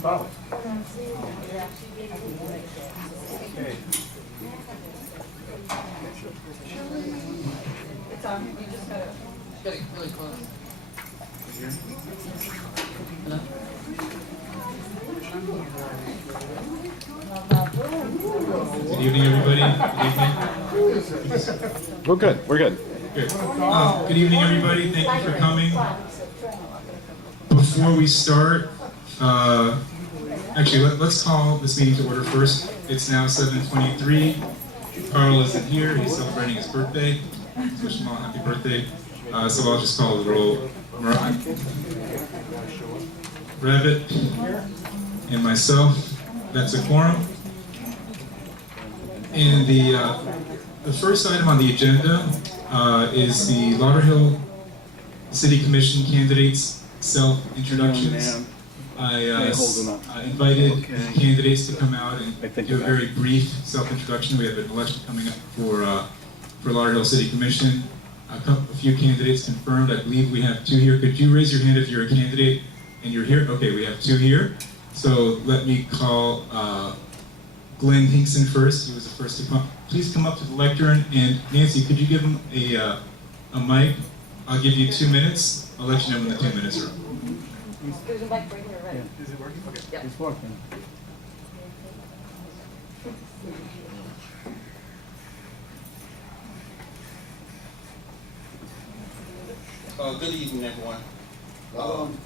start with? Okay. It's on, you just gotta. Get it really close. Hello? Good evening, everybody. Good evening. We're good. We're good. Good. Good evening, everybody. Thank you for coming. Before we start, actually, let's call this meeting to order first. It's now 7:23. Carl isn't here. He's celebrating his birthday. Wish him all a happy birthday. So I'll just call the roll. Murat, Rabbit, and myself. That's a quorum. And the first item on the agenda is the Lauderhill City Commission candidates' self-introductions. I invited the candidates to come out and do a very brief self-introduction. We have an election coming up for Lauderhill City Commission. A few candidates confirmed. I believe we have two here. Could you raise your hand if you're a candidate and you're here? Okay, we have two here. So let me call Glenn Hinkson first. He was the first to come. Please come up to the lectern. And Nancy, could you give him a mic? I'll give you 2 minutes. I'll let you know when the 2 minutes are up. There's a mic right here, right? Is it working? Okay. Yeah. It's working. Good evening, everyone.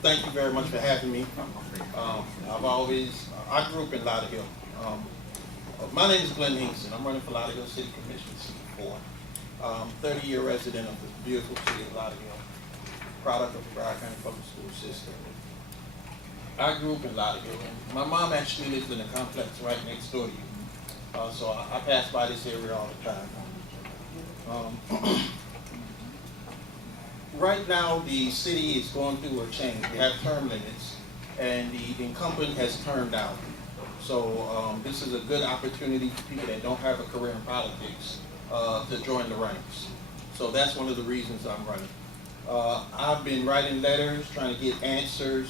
Thank you very much for having me. I grew up in Lauderhill. My name is Glenn Hinkson. I'm running for Lauderhill City Commission C4. 30-year resident of this beautiful city of Lauderhill, product of the Broward County Public School System. I grew up in Lauderhill, and my mom actually lives in a complex right next door to you. So I pass by this area all the time. Right now, the city is going through a change. We have term limits, and the incumbent has termed out. So this is a good opportunity for people that don't have a career in politics to join the ranks. So that's one of the reasons I'm running. I've been writing letters, trying to get answers,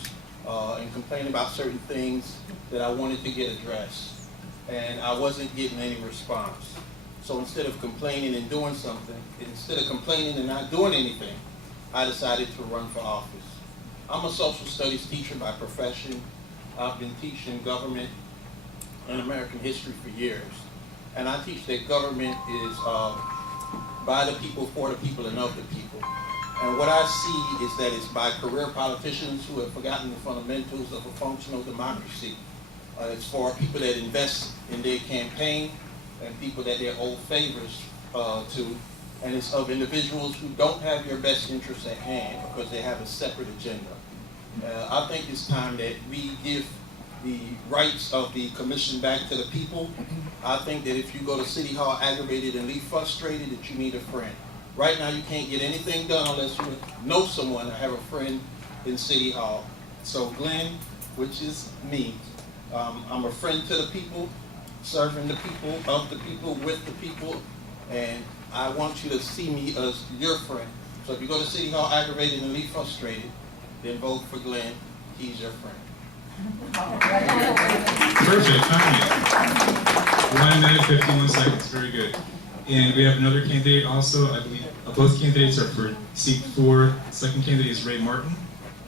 and complaining about certain things that I wanted to get addressed. And I wasn't getting any response. So instead of complaining and doing something, instead of complaining and not doing anything, I decided to run for office. I'm a social studies teacher by profession. I've been teaching government and American history for years. And I teach that government is by the people, for the people, and of the people. And what I see is that it's by career politicians who have forgotten the fundamentals of a functional democracy. It's for people that invest in their campaign and people that they owe favors to. And it's of individuals who don't have your best interests at hand because they have a separate agenda. I think it's time that we give the rights of the commission back to the people. I think that if you go to City Hall aggravated and leave frustrated, that you need a friend. Right now, you can't get anything done unless you know someone or have a friend in City Hall. So Glenn, which is me, I'm a friend to the people, serving the people, of the people, with the people, and I want you to see me as your friend. So if you go to City Hall aggravated and leave frustrated, then vote for Glenn. He's your friend. Perfect timing. 1 minute, 51 seconds. Very good. And we have another candidate also. I believe both candidates are for seat 4. The second candidate is Ray Martin.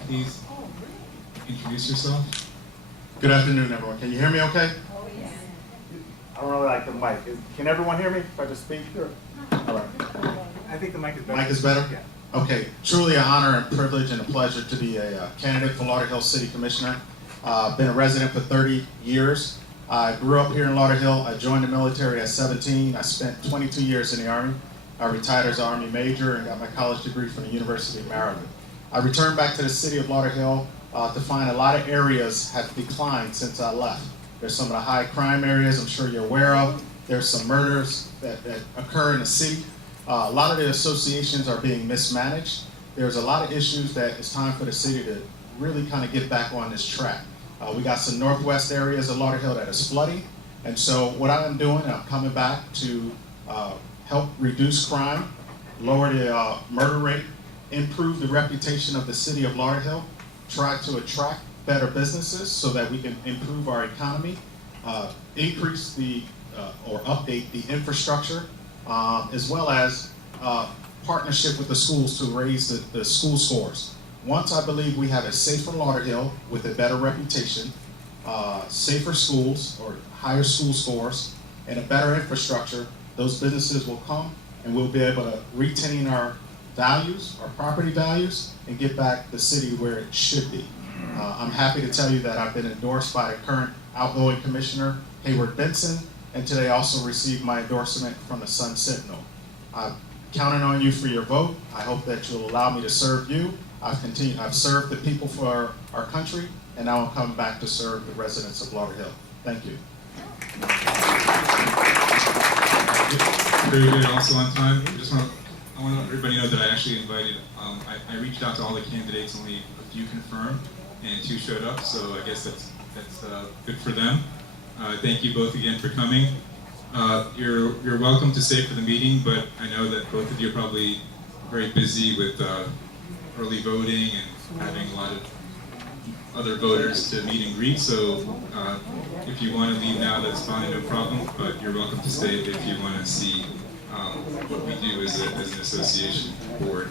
Please introduce yourself. Good afternoon, everyone. Can you hear me okay? Oh, yes. I don't really like the mic. Can everyone hear me if I just speak? Sure. All right. I think the mic is better. Mic is better? Yeah. Okay. Truly an honor and privilege and a pleasure to be a candidate for Lauderhill City Commissioner. Been a resident for 30 years. I grew up here in Lauderhill. I joined the military at 17. I spent 22 years in the Army. I retired as an Army Major and got my college degree from the University of Maryland. I returned back to the city of Lauderhill to find a lot of areas have declined since I left. There's some of the high crime areas I'm sure you're aware of. There's some murders that occur in the city. A lot of the associations are being mismanaged. There's a lot of issues that it's time for the city to really kind of get back on this track. We got some northwest areas of Lauderhill that is flooding. And so what I'm doing, I'm coming back to help reduce crime, lower the murder rate, improve the reputation of the city of Lauderhill, try to attract better businesses so that we can improve our economy, increase the or update the infrastructure, as well as partnership with the schools to raise the school scores. Once I believe we have a safer Lauderhill with a better reputation, safer schools or higher school scores, and a better infrastructure, those businesses will come and we'll be able to retain our values, our property values, and get back the city where it should be. I'm happy to tell you that I've been endorsed by the current outgoing commissioner, Hayward Benson, and today also received my endorsement from the Sun Sentinel. I'm counting on you for your vote. I hope that you'll allow me to serve you. I've served the people for our country, and now I'm coming back to serve the residents of Lauderhill. Thank you. Very good, also on time. I want to let everybody know that I actually invited, I reached out to all the candidates, only a few confirmed, and 2 showed up, so I guess that's good for them. Thank you both again for coming. You're welcome to stay for the meeting, but I know that both of you are probably very busy with early voting and having a lot of other voters to meet and greet, so if you want to leave now, that's fine, no problem, but you're welcome to stay if you want to see what we do as an association board.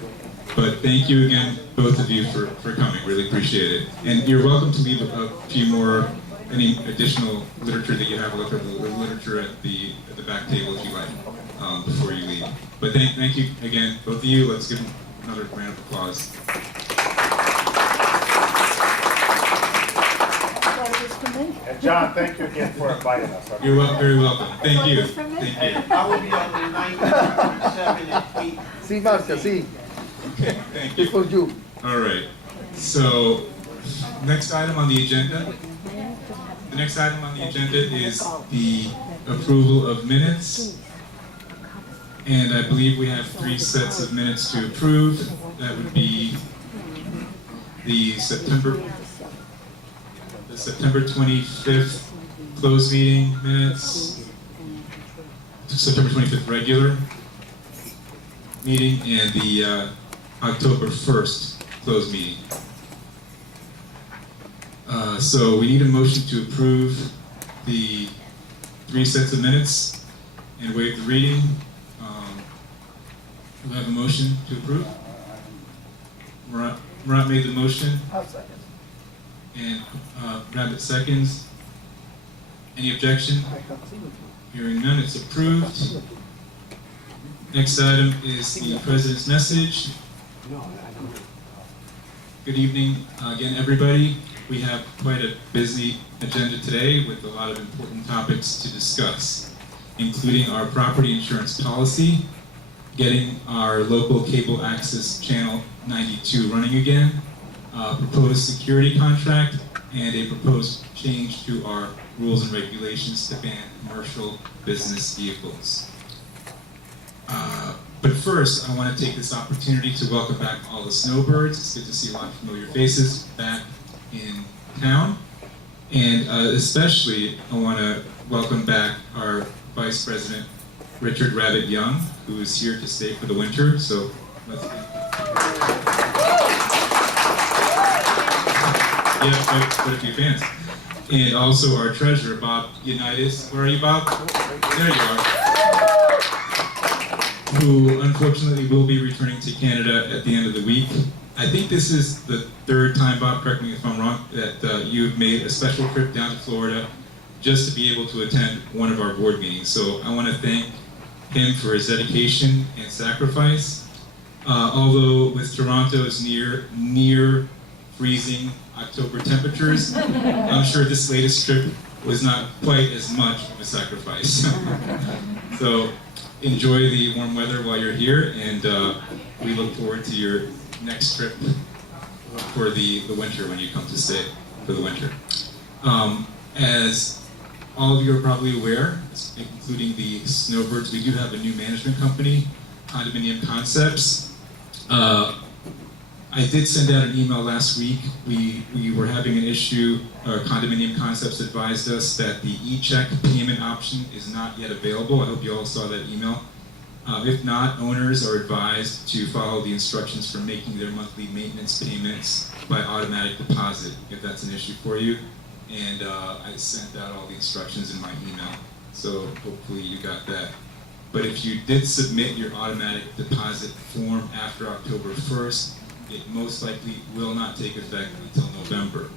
But thank you again, both of you, for coming, really appreciate it. And you're welcome to leave a few more, any additional literature that you have, look at the literature at the back table if you like, before you leave. But thank you again, both of you. Let's give them another round of applause. And John, thank you again for inviting us. You're very welcome. Thank you. Thank you. I will be on the 9th, 7, and 8. Sí, Marcia, sí. Okay, thank you. It's for you. All right. So, next item on the agenda. The next item on the agenda is the approval of minutes. And I believe we have 3 sets of minutes to approve. That would be the September 25th closed meeting minutes, September 25th regular meeting, and the October 1st closed meeting. So we need a motion to approve the 3 sets of minutes and waive the reading. Do I have a motion to approve? Murat made the motion. And Rabbit seconds. Any objection? Hearing none, it's approved. Next item is the President's message. Good evening again, everybody. We have quite a busy agenda today with a lot of important topics to discuss, including our property insurance policy, getting our local cable access channel 92 running again, proposed security contract, and a proposed change to our rules and regulations to ban commercial business vehicles. But first, I want to take this opportunity to welcome back all the snowbirds. It's good to see a lot of familiar faces back in town. And especially, I want to welcome back our Vice President, Richard Rabbit Young, who is here to stay for the winter. So let's yeah, quite a few fans. And also our treasurer, Bob Unitas. Where are you, Bob? There you are. Who unfortunately will be returning to Canada at the end of the week. I think this is the 3rd time, Bob, correct me if I'm wrong, that you've made a special trip down to Florida just to be able to attend one of our board meetings. So I want to thank him for his dedication and sacrifice. Although with Toronto's near freezing October temperatures, I'm sure this latest trip was not quite as much of a sacrifice. So enjoy the warm weather while you're here, and we look forward to your next trip for the winter when you come to stay for the winter. As all of you are probably aware, including the snowbirds, we do have a new management company, Condominium Concepts. I did send out an email last week. We were having an issue. Condominium Concepts advised us that the e-check payment option is not yet available. I hope you all saw that email. If not, owners are advised to follow the instructions for making their monthly maintenance payments by automatic deposit, if that's an issue for you. And I sent out all the instructions in my email, so hopefully you got that. But if you did submit your automatic deposit form after October 1st, it most likely will not take effect until November.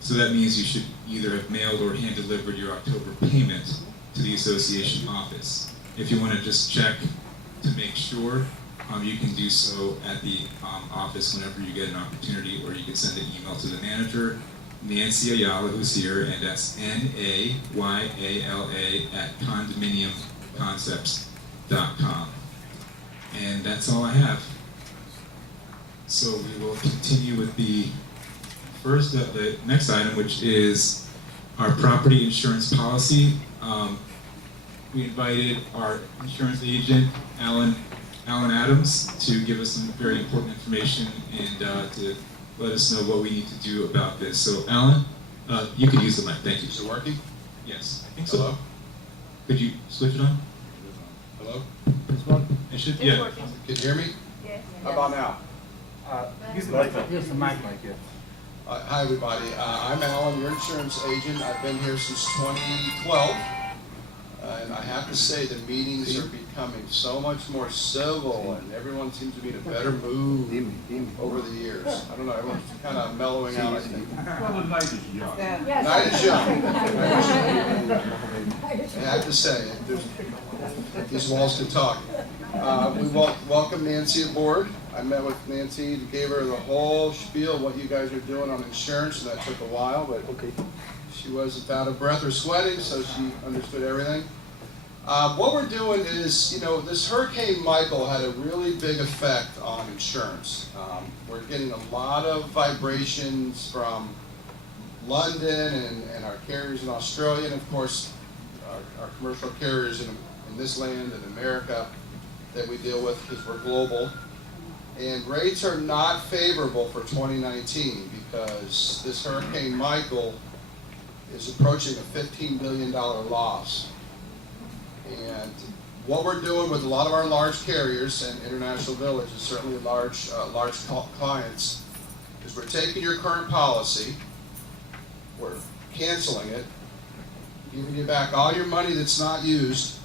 So that means you should either have mailed or hand-delivered your October payment to the association office. If you want to just check to make sure, you can do so at the office whenever you get an opportunity, or you can send an email to the manager, Nancy Ayala, who's here, and that's NAYALA@condominiumconcepts.com. And that's all I have. So we will continue with the next item, which is our property insurance policy. We invited our insurance agent, Alan Adams, to give us some very important information and to let us know what we need to do about this. So Alan, you can use the mic, thank you. Is it working? Yes, I think so. Hello? Could you switch it on? Hello? It should, It's yeah. working. Can you hear me? Yes. How about now? Use the mic. Use the mic. Hi, everybody. I'm Alan, your insurance agent. I've been here since 2012. And I have to say, the meetings are becoming so much more civil, and everyone seems to be in a better mood over the years. I don't know, everyone's kind of mellowing out, I think. Well, the night is young. Night is young. I have to say, these walls can talk. We welcome Nancy aboard. I met with Nancy, gave her the whole spiel of what you guys are doing on insurance, and that took a while, but she wasn't out of breath or sweating, so she understood everything. What we're doing is, this Hurricane Michael had a really big effect on insurance. We're getting a lot of vibrations from London and our carriers in Australia, and of course, our commercial carriers in this land and America that we deal with, because we're global. And rates are not favorable for 2019 because this Hurricane Michael is approaching a $15 billion loss. And what we're doing with a lot of our large carriers and International Village, and certainly large clients, is we're taking your current policy, we're canceling it, giving you back all your money that's not used,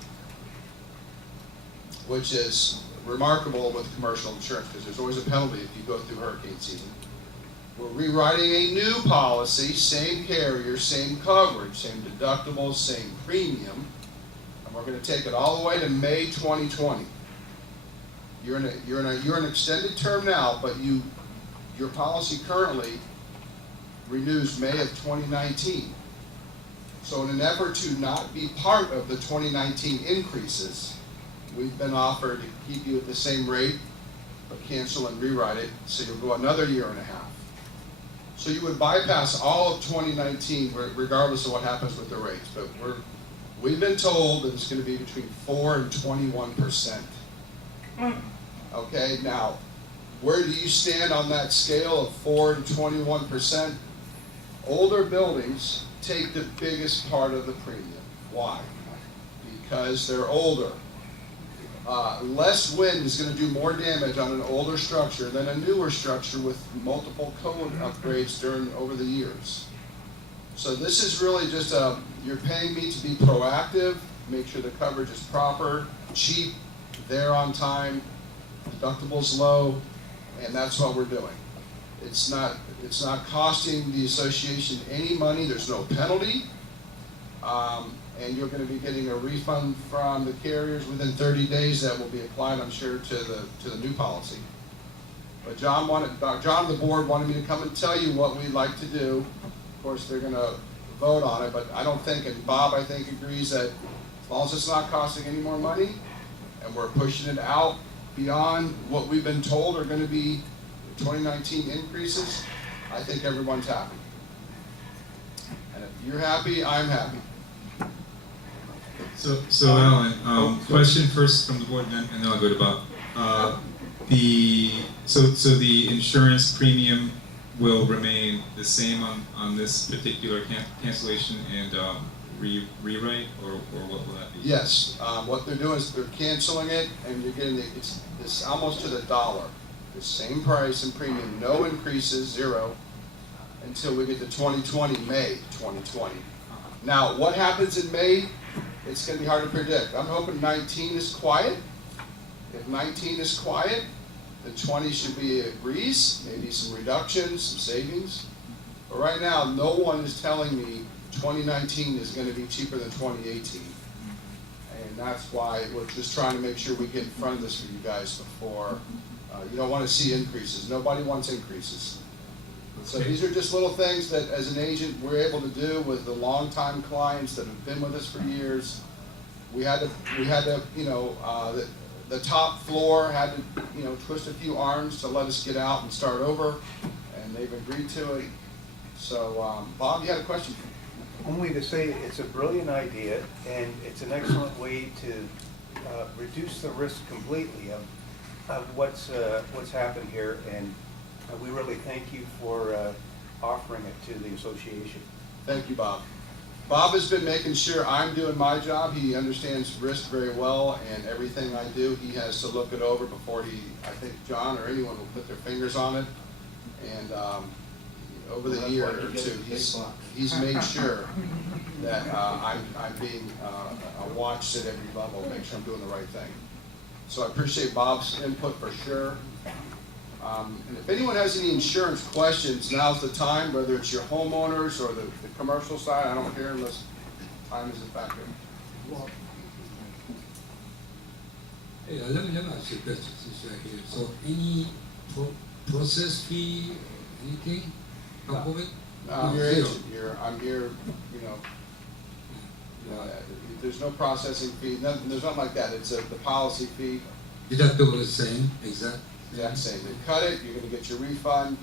which is remarkable with commercial insurance because there's always a penalty if you go through hurricane season. We're rewriting a new policy, same carrier, same coverage, same deductibles, same premium, and we're going to take it all the way to May 2020. You're in an extended term now, but your policy currently renews May of 2019. So in an effort to not be part of the 2019 increases, we've been offered to keep you at the same rate, but cancel and rewrite it, so you'll go another year and a half. So you would bypass all of 2019 regardless of what happens with the rates, but we've been told that it's going to be between 4 and 21%. Okay, now, where do you stand on that scale of 4 and 21%? Older buildings take the biggest part of the premium. Why? Because they're older. Less wind is going to do more damage on an older structure than a newer structure with multiple code upgrades over the years. So this is really just you're paying me to be proactive, make sure the coverage is proper, cheap, there on time, deductibles low, and that's what we're doing. It's not costing the association any money. There's no penalty. And you're going to be getting a refund from the carriers within 30 days that will be applied, I'm sure, to the new policy. But John, the board, wanted me to come and tell you what we'd like to do. Of course, they're going to vote on it, but I don't think, and Bob, I think, agrees that as long as it's not costing any more money, and we're pushing it out beyond what we've been told are going to be 2019 increases, I think everyone's happy. And if you're happy, I'm happy. So Alan, question first from the board, and then I'll go to Bob. So the insurance premium will remain the same on this particular cancellation, and rewrite, or what will that be? Yes, what they're doing is they're canceling it, and you're getting it's almost to the dollar. The same price and premium, no increases, zero, until we get to 2020, May 2020. Now, what happens in May, it's gonna be hard to predict. I'm hoping 19 is quiet. If 19 is quiet, then 20 should be a breeze, maybe some reductions, some savings. But right now, no one is telling me 2019 is gonna be cheaper than 2018. And that's why we're just trying to make sure we get in front of this for you guys before, you don't wanna see increases. Nobody wants increases. So these are just little things that, as an agent, we're able to do with the longtime clients that have been with us for years. We had to, you know, the top floor had to, you know, twist a few arms to let us get out and start over, and they've agreed to it. So, Bob, you had a question? Only to say it's a brilliant idea, and it's an excellent way to reduce the risk completely of what's happened here, and we really thank you for offering it to the association. Thank you, Bob. Bob has been making sure I'm doing my job. He understands risk very well, and everything I do, he has to look it over before I think John or anyone will put their fingers on it. And over the year or two, he's made sure that I'm being watched at every level, make sure I'm doing the right thing. So I appreciate Bob's input for sure. And if anyone has any insurance questions, now's the time, whether it's your homeowners or the commercial side, I don't care unless time is a factor. Hey, let me ask you a question since you're here. So any process fee, anything top of it? I'm your agent, I'm here, you know, there's no processing fee, there's nothing like that. It's the policy fee, Deductible is same, exact? exact same. They cut it, you're gonna get your refund.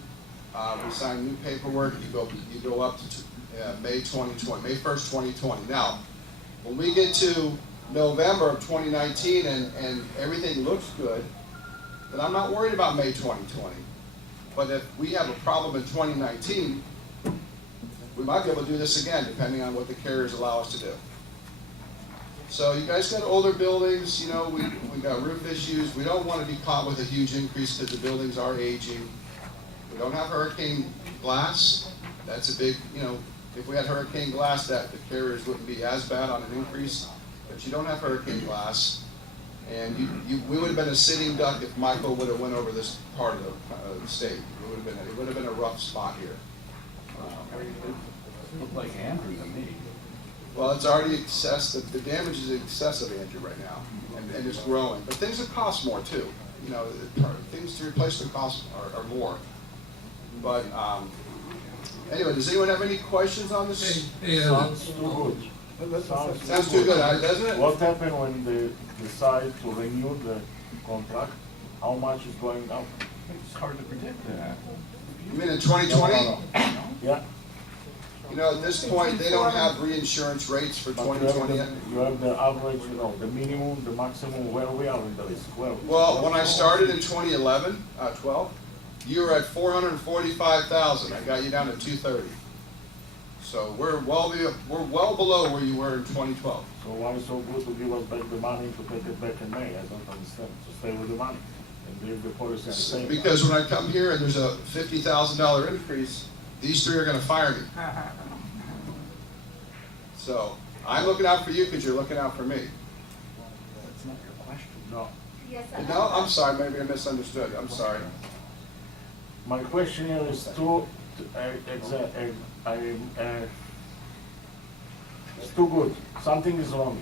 We sign new paperwork, you go up to May 2020, May 1st, 2020. Now, when we get to November of 2019 and everything looks good, then I'm not worried about May 2020. But if we have a problem in 2019, we might be able to do this again, depending on what the carriers allow us to do. So you guys got older buildings, you know, we got roof issues. We don't want to be caught with a huge increase because the buildings are aging. We don't have hurricane glass. That's a big, you know, if we had hurricane glass, that the carriers wouldn't be as bad on an increase. But you don't have hurricane glass. And we would have been a sitting duck if Michael would have went over this part of the state. It would have been a rough spot here. Look like Andrew to me. Well, it's already excessive. The damage is excessive, Andrew, right now, and it's growing. But things that cost more too. You know, things to replace the cost are more. But anyway, does anyone have any questions on this? Sounds too good. Sounds too good, doesn't it? What happened when they decide to renew the contract? How much is going up? It's hard to predict that. You mean in 2020? Yeah. You know, at this point, they don't have reinsurance rates for But 2020 yet. you have the average, you know, the minimum, the maximum, where we are in the list. Well, when I started in 2011, 12, you were at 445,000. I got you down to 230. So we're well below where you were in 2012. So why is so good to give us back the money to take it back in May? I don't understand. To stay with the money and leave the policy the same. Because when I come here and there's a $50,000 increase, these three are going to fire me. So I'm looking out for you because you're looking out for me. That's not your question. No. No, I'm sorry. Maybe I misunderstood. I'm sorry. My question here is it's too good. Something is wrong.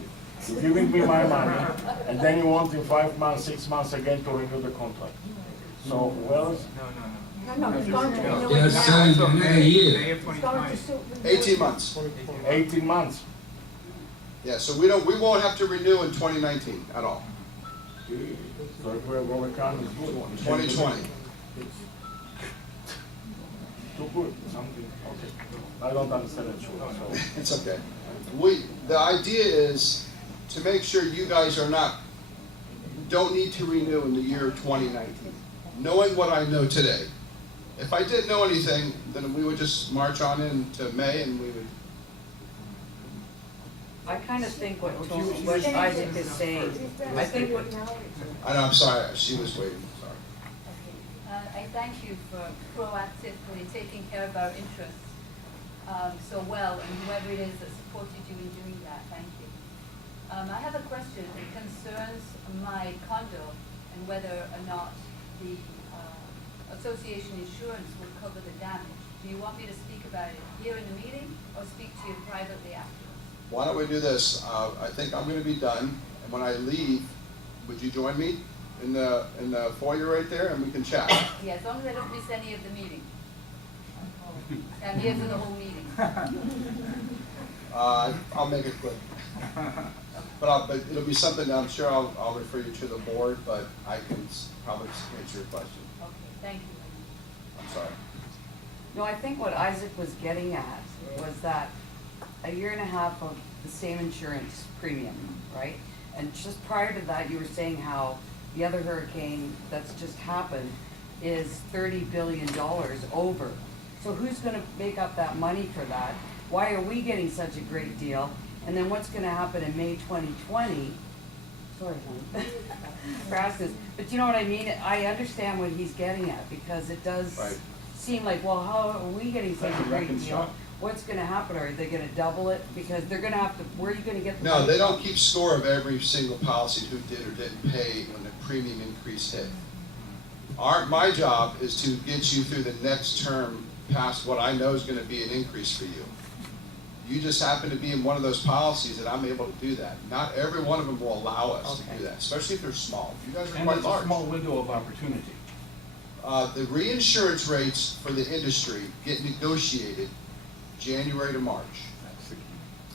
You're giving me my money, and then you want in 5 months, 6 months again to renew the contract. So, well, No, it's going to renew They are it selling now. another year. It's going to still renew 18 it. months. 18 months. Yeah, so we won't have to renew in 2019 at all. So if we're going to come, it's good. 2020. Too good. Something. Okay. I don't understand it. So. It's okay. The idea is to make sure you guys don't need to renew in the year 2019. Knowing what I know today. If I didn't know anything, then we would just march on into May and we would. I kind of think what Isaac is saying, I think what, I know, I'm sorry, she was waiting, sorry. I thank you for proactively taking care of our interests so well, and whoever it is that supported you in doing that, thank you. I have a question. It concerns my condo and whether or not the association insurance will cover the damage. Do you want me to speak about it here in the meeting or speak to you privately afterwards? Why don't we do this? I think I'm gonna be done, and when I leave, would you join me in the foyer right there, and we can chat? Yeah, as long as I don't miss any of the meeting. I'm here for the whole meeting. I'll make it quick. But it'll be something that I'm sure I'll refer you to the board, but I can probably answer your question. Okay, thank you. I'm sorry. no, I think what Isaac was getting at was that a year and a half of the same insurance premium, right? And just prior to that, you were saying how the other hurricane that's just happened is $30 billion over. So who's gonna make up that money for that? Why are we getting such a great deal? And then what's gonna happen in May 2020? Sorry, hon. For us this, but you know what I mean? I understand what he's getting at, because it does Right. seem like, well, how are we getting such That's a a great deal? reconcile. What's gonna happen? Are they gonna double it? Because they're gonna have to, where are you gonna get the No, money they don't from? keep score of every single policy who did or didn't pay when the premium increase hit. My job is to get you through the next term past what I know is gonna be an increase for you. You just happen to be in one of those policies that I'm able to do that. Not every one of them will allow us to do that, especially if they're small. You guys are And quite it's a large. small window of opportunity. The reinsurance rates for the industry get negotiated January to March.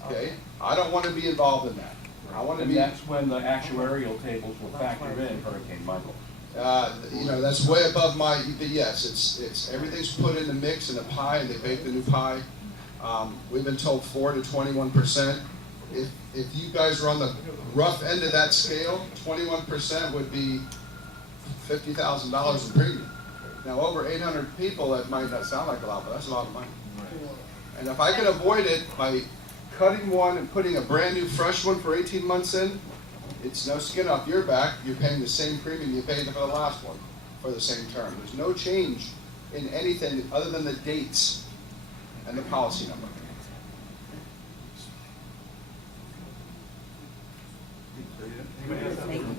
Okay? I don't wanna be involved in that. I wanna And be, that's when the actuarial tables will factor in Hurricane Michael. you know, that's way above my, but yes, it's, everything's put in the mix in the pie, and they bake the new pie. We've been told 4 to 21%. If you guys are on the rough end of that scale, 21% would be $50,000 in premium. Now, over 800 people, that might not sound like a lot, but that's a lot of money. And if I can avoid it by cutting one and putting a brand new fresh one for 18 months in, it's no skin off your back. You're paying the same premium you paid for the last one for the same term. There's no change in anything other than the dates and the policy number. Thank you.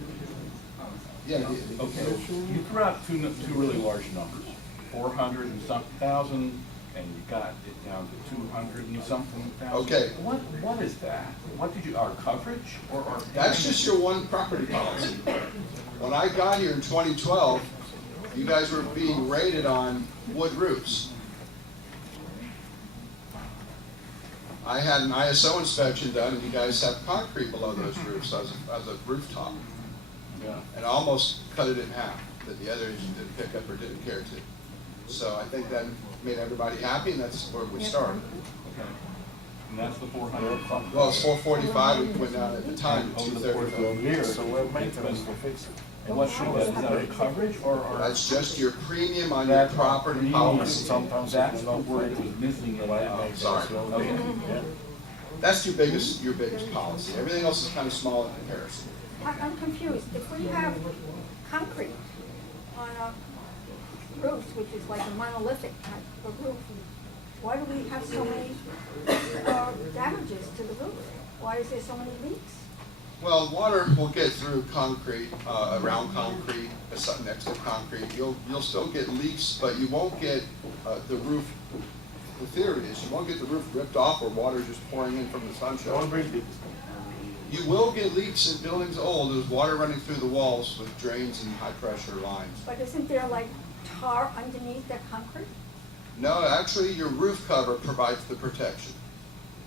Yeah. Okay, you threw out two really large numbers, 400 and something thousand, and you got it down to 200 and something thousand. Okay. What is that? What did you, our coverage or our? That's just your one property policy. When I got here in 2012, you guys were being rated on wood roofs. I had an ISO inspection done, and you guys have concrete below those roofs as a rooftop. Yeah. And I almost cut it in half, that the others didn't pick up or didn't care to. So I think that made everybody happy, and that's where we started. Okay. And that's the 400 something. Well, it's 445, we went down at the time to Over the course of 230. a year, So we're maintenance to fix it. And what should that, is that a coverage or? That's just your premium on your That property premium, policy. Sometimes That's it's the not word free. that was missing in that. Oh, sorry. Okay. Yeah. That's your biggest policy. Everything else is kind of small in comparison. I'm confused. If we have concrete on our roofs, which is like a monolithic type of roof, why do we have so many damages to the roof? Why is there so many leaks? Well, water will get through concrete, around concrete, next to concrete. You'll still get leaks, but you won't get the roof. The theory is you won't get the roof ripped off or water just pouring in from the Don't sunshine. bring leaks. You will get leaks in buildings old. There's water running through the walls with drains and high pressure lines. But isn't there like tar underneath that concrete? No, actually, your roof cover provides the protection.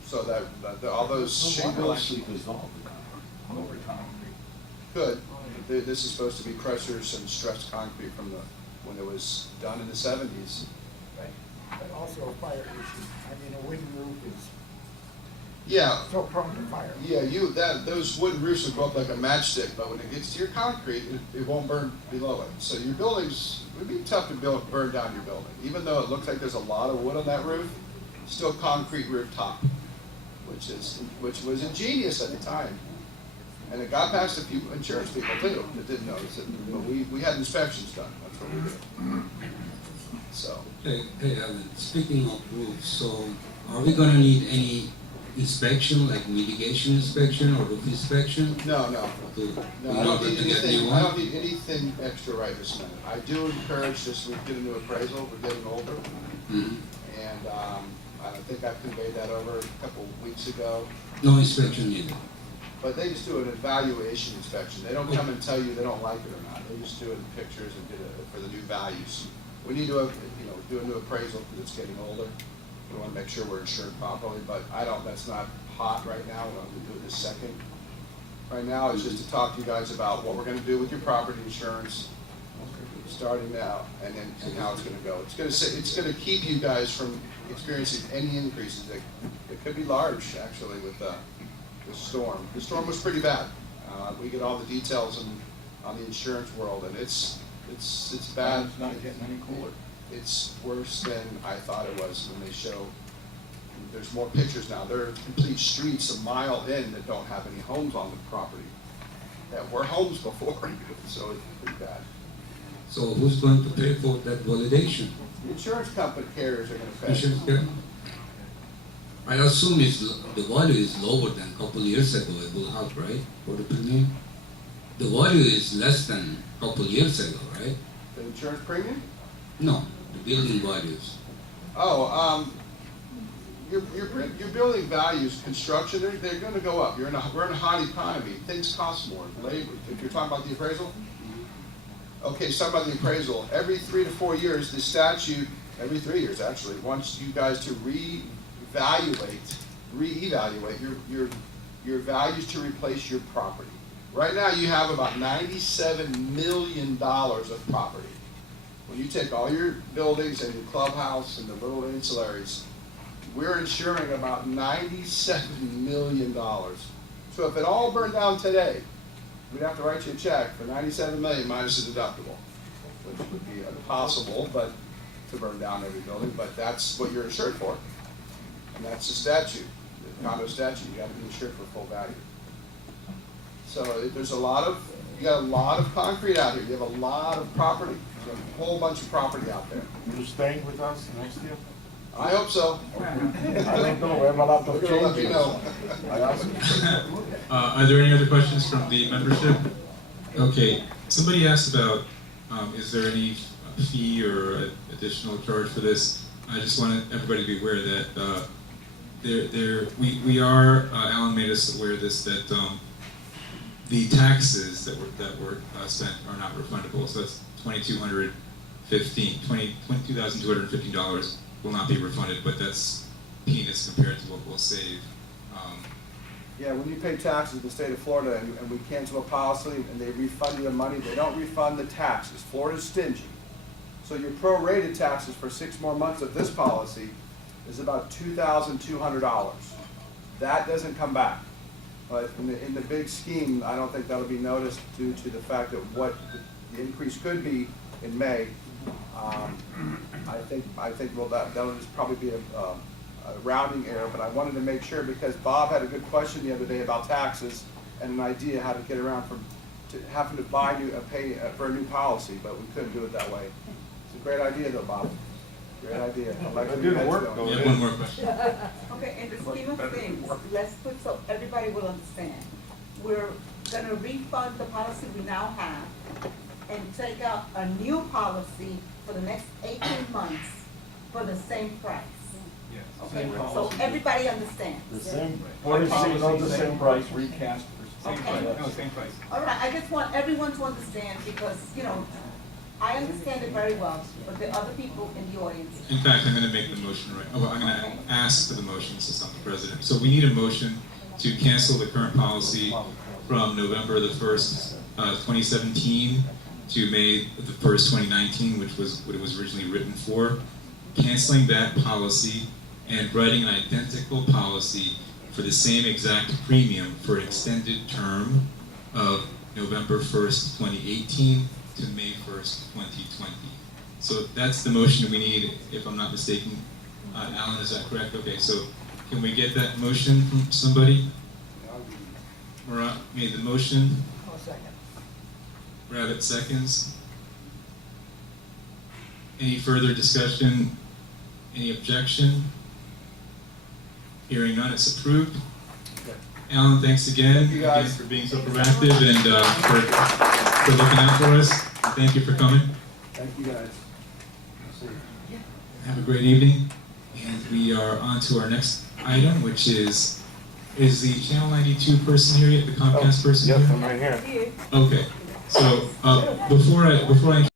So that all those The water will shingles actually dissolve the concrete over concrete. could. This is supposed to be pressures and stressed concrete from when it was done in the 70s. But also a fire issue. I mean, a wooden roof is Yeah, so prone to fire. yeah. Those wooden roofs will go up like a matchstick, but when it gets to your concrete, it won't burn below it. So your buildings, it would be tough to burn down your building, even though it looks like there's a lot of wood on that roof. Still concrete roof top. which was ingenious at the time. And it got past a few insurance people too that didn't notice it. But we had inspections done. That's what we did. So. Hey, Alan, speaking of roofs, so are we gonna need any inspection, like mitigation inspection or roof inspection? No. To, No, in I don't order need to get new anything, one? I don't need anything extra right this minute. I do encourage this, we did a new appraisal, we're getting older. Mhm. And, I think I conveyed that over a couple weeks ago. No inspection needed. But they just do an evaluation inspection. They don't come and tell you they don't like it or not. They just do it in pictures and get it for the new values. We need to, do a new appraisal because it's getting older. We want to make sure we're insured properly, but that's not hot right now. We're going to do it this second. Right now, it's just to talk to you guys about what we're going to do with your property insurance, starting now, and how it's going to go. It's going to keep you guys from experiencing any increases. It could be large, actually, with the storm. The storm was pretty bad. We get all the details on the insurance world, and it's bad. It's not getting any cooler. It's worse than I thought it was when they show. There's more pictures now. There are complete streets a mile in that don't have any homes on the property that were homes before, so it's pretty bad. So who's going to pay for that validation? The insurance company carriers are going to pay. Insurance carrier? I assume the value is lower than a couple of years ago. It will help, right, for the premium? The value is less than a couple of years ago, right? The insurance premium? No, the building values. Oh, your building values, construction, they're going to go up. We're in a hot economy. Things cost more. Labor. If you're talking about the appraisal, okay, talking about the appraisal. Every 3 to 4 years, the statute, every 3 years actually, wants you guys to reevaluate your values to replace your property. Right now, you have about $97 million of property. When you take all your buildings and your clubhouse and the little ancillaries, we're insuring about $97 million. So if it all burned down today, we'd have to write you a check for $97 million minus the deductible, which would be impossible, but to burn down every building. But that's what you're insured for, and that's the statute, the condo statute. You got to be insured for full value. So there's you got a lot of concrete out here. You have a lot of property. You have a whole bunch of property out there. You staying with us next year? I hope so. I don't know, we have a lot of We're gonna let you changes. know. I asked you. Are there any other questions from the membership? Okay, somebody asked about, is there any fee or additional charge for this? I just want everybody to be aware that we are, Alan made us aware of this, that the taxes that were spent are not refundable. So that's $22,215 will not be refunded, but that's peanuts compared to what we'll save. Yeah, when you pay taxes in the state of Florida and we cancel a policy and they refund you the money, they don't refund the taxes. Florida's stingy. So your prorated taxes for 6 more months of this policy is about $2,200. That doesn't come back. But in the big scheme, I don't think that'll be noticed due to the fact that what the increase could be in May. I think well, that'll just probably be a rounding error, but I wanted to make sure because Bob had a good question the other day about taxes and an idea how to get around to having to pay for a new policy, but we couldn't do it that way. It's a great idea though, Bob. Great idea. I like It where your didn't head's work, going. though. Yeah, one more question. Okay, in the scheme of things, let's put so everybody will understand. We're gonna refund the policy we now have and take out a new policy for the next 18 months for the same price. Okay, so everybody understands. The same, policy, not the same price. Recast. Okay. Same price. All right, I just want everyone to understand because, I understand it very well, but the other people in the audience. In fact, I'm going to make the motion right. Oh, I'm going to ask for the motion since I'm the president. So we need a motion to cancel the current policy from November the 1st, 2017 to May the 1st, 2019, which was what it was originally written for. Canceling that policy and writing an identical policy for the same exact premium for an extended term of November 1st, 2018 to May 1st, 2020. So that's the motion we need, if I'm not mistaken. Alan, is that correct? Okay, so Can we get that motion from somebody? Marat made the motion. I'll second. Rabbit seconds. Any further discussion? Any objection? Hearing none, it's approved. Alan, thanks again. Thank you, guys. Again for being so proactive and for looking out for us. Thank you for coming. Thank you, guys. Have a great evening. And we are on to our next item, which is the Channel 92 person here yet, the Comcast person Yes, here? I'm right here. Here. Okay, so before I